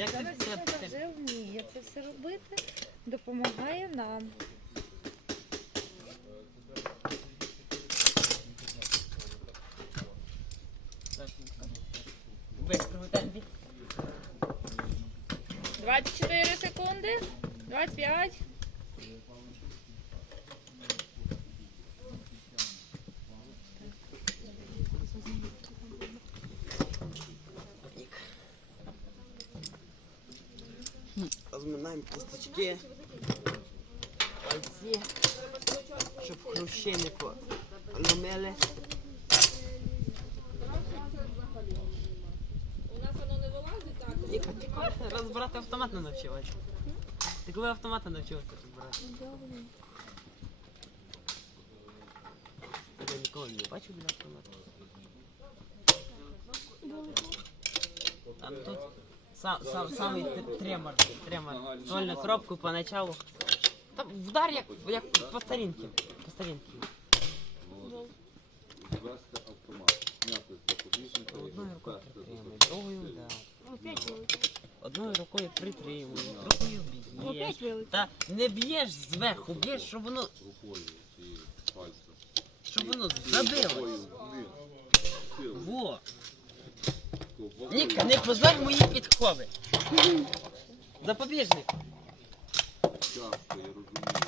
Як Зараз ти це вже вміє це все робити, допомагає нам. Двадцять чотири темпі? 24 секунди. 25. Розминаємо кісточки. Пальці. Щоб хрущі не поломили. Не. Ніка, тільки розбирати автомат не навчилася. Ти коли автомата навчилася розбирати? Я ніколи не бачив біля автомата. Там тут сам, сам, самий т- тремор, тремор. Сольну кропку поначалу. Там вдар як, як по старінки. По старінки. Звести автомат. Зняти з запобіжника і Одною рукою притримуй, другою да. Одною рукою притримуй, другою б'єш. Та не б'єш зверху, б'єш, щоб воно, рукою пальцем. щоб воно забило. Вниз. Силу. Во. Ніка, не позор мої підкови. Запобіжник. Тяжко, я розумію.